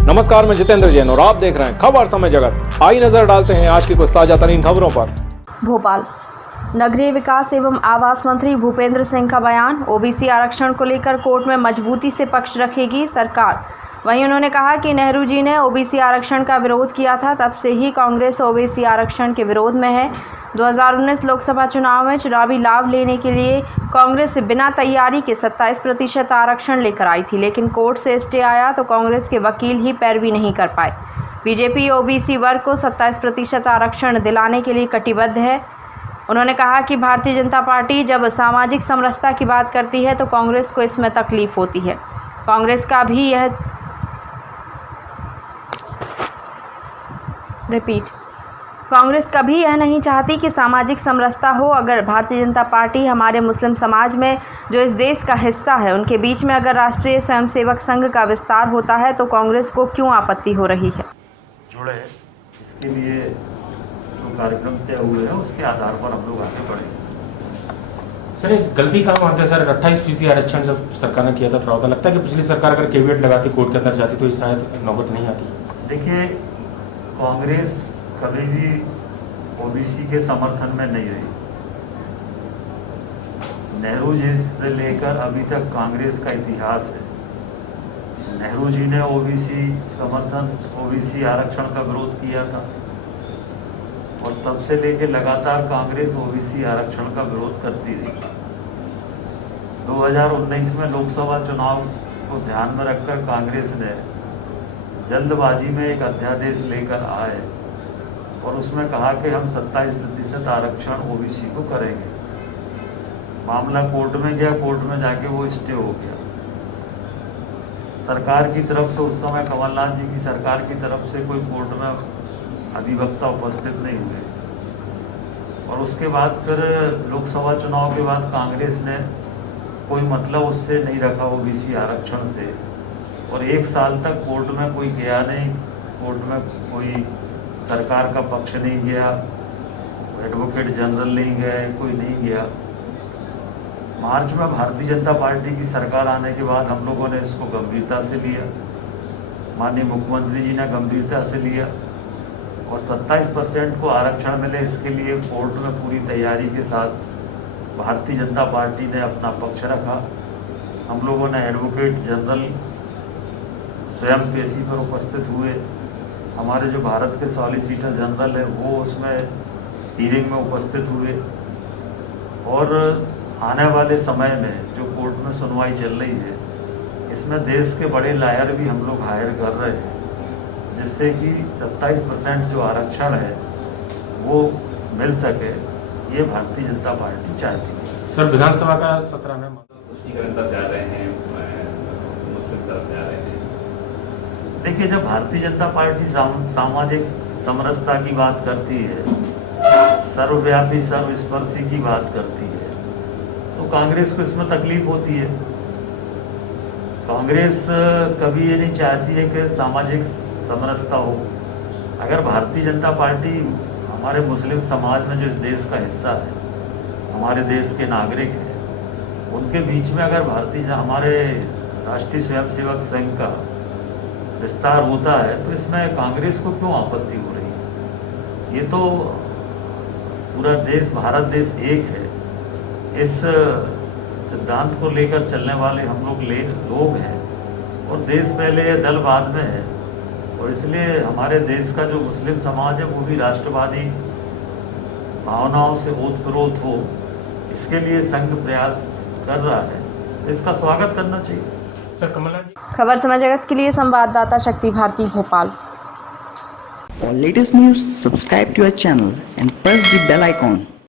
नमस्कार, मैं जितेंद्र जैन और आप देख रहे हैं खबर समय जगत। आई नजर डालते हैं आज की कुछ ताजा तरीन खबरों पर। भोपाल नगरीय विकास एवं आवास मंत्री भूपेंद्र सिंह का बयान, ओबीसी आरक्षण को लेकर कोर्ट में मजबूती से पक्ष रखेगी सरकार। वहीं उन्होंने कहा कि नेहरू जी ने ओबीसी आरक्षण का विरोध किया था, तब से ही कांग्रेस ओबीसी आरक्षण के विरोध में है। 2019 लोकसभा चुनाव में चुनावी लाभ लेने के लिए कांग्रेस बिना तैयारी के 27% आरक्षण लेकर आई थी, लेकिन कोर्ट से स्टे आया तो कांग्रेस के वकील ही पैरवी नहीं कर पाए। बीजेपी ओबीसी वर्ग को 27% आरक्षण दिलाने के लिए कटिबद्ध है। उन्होंने कहा कि भारतीय जनता पार्टी जब सामाजिक समरसता की बात करती है तो कांग्रेस को इसमें तकलीफ होती है। कांग्रेस कभी यह नहीं चाहती कि सामाजिक समरसता हो। अगर भारतीय जनता पार्टी हमारे मुस्लिम समाज में, जो इस देश का हिस्सा है, उनके बीच में अगर राष्ट्रीय स्वयंसेवक संघ का विस्तार होता है तो कांग्रेस को क्यों आपत्ति हो रही है। जुड़े इसके लिए जो कार्यक्रम तय हुए हैं उसके आधार पर हम लोग आगे बढ़ेंगे। सर, एक गलती कहाँ मानते हैं सर? 28% आरक्षण जब सरकार ने किया था, थोड़ा लगता है कि पिछली सरकार अगर कैविएट लगाती, कोर्ट के अंदर जाती तो ये शायद नौबत नहीं आती। देखिए, कांग्रेस कभी भी ओबीसी के समर्थन में नहीं रही। नेहरू जी से लेकर अभी तक कांग्रेस का इतिहास है। नेहरू जी ने ओबीसी आरक्षण का विरोध किया था और तब से लेकर लगातार कांग्रेस ओबीसी आरक्षण का विरोध करती रही। 2019 में लोकसभा चुनाव को ध्यान में रखकर कांग्रेस ने जल्दबाजी में एक अध्यादेश लेकर आए और उसमें कहा कि हम 27% आरक्षण ओबीसी को करेंगे। मामला कोर्ट में गया, कोर्ट में जाके वो स्टे हो गया। सरकार की तरफ से, उस समय कमलनाथ जी की सरकार की तरफ से कोई कोर्ट में अधिवक्ता उपस्थित नहीं हुए और उसके बाद फिर लोकसभा चुनाव के बाद कांग्रेस ने कोई मतलब उससे नहीं रखा ओबीसी आरक्षण से और 1 साल तक कोर्ट में कोई गया नहीं, कोर्ट में कोई सरकार का पक्ष नहीं गया, एडवोकेट जनरल नहीं गए, कोई नहीं गया। मार्च में भारतीय जनता पार्टी की सरकार आने के बाद हम लोगों ने इसको गंभीरता से लिया, माननीय मुख्यमंत्री जी ने गंभीरता से लिया और 27% को आरक्षण मिले, इसके लिए कोर्ट में पूरी तैयारी के साथ भारतीय जनता पार्टी ने अपना पक्ष रखा। हम लोगों ने एडवोकेट जनरल स्वयं पेशी पर उपस्थित हुए। हमारे जो भारत के सॉलिसिटर जनरल है वो उसमें हीयरिंग में उपस्थित हुए और आने वाले समय में जो कोर्ट में सुनवाई चल रही है इसमें देश के बड़े लॉयर भी हम लोग हायर कर रहे हैं, जिससे कि 27% जो आरक्षण है वो मिल सके, ये भारतीय जनता पार्टी चाहती है। सर, विधानसभा का 17 में पुष्टिकरण तक जा रहे हैं, मुस्लिम तरफ जा रहे हैं। देखिए, जब भारतीय जनता पार्टी सामाजिक समरसता की बात करती है, सर्वव्यापी सर्वस्पर्शी की बात करती है, तो कांग्रेस को इसमें तकलीफ होती है। कांग्रेस कभी ये नहीं चाहती है कि सामाजिक समरसता हो। अगर भारतीय जनता पार्टी हमारे मुस्लिम समाज में, जो इस देश का हिस्सा है, हमारे देश के नागरिक हैं, उनके बीच में अगर हमारे राष्ट्रीय स्वयंसेवक संघ का विस्तार होता है तो इसमें कांग्रेस को क्यों आपत्ति हो रही है। ये तो पूरा देश, भारत देश एक है। इस सिद्धांत को लेकर चलने वाले हम लोग हैं और देश पहले या दल बाद में है और इसलिए हमारे देश का जो मुस्लिम समाज है वो भी राष्ट्रवादी भावनाओं से ओतप्रोत हो, इसके लिए संघ प्रयास कर रहा है, इसका स्वागत करना चाहिए। सर, कमलनाथ जी। खबर समय जगत के लिए संवाददाता शक्ति Bharti, Bhopal. For latest news, subscribe to our channel and press the bell icon.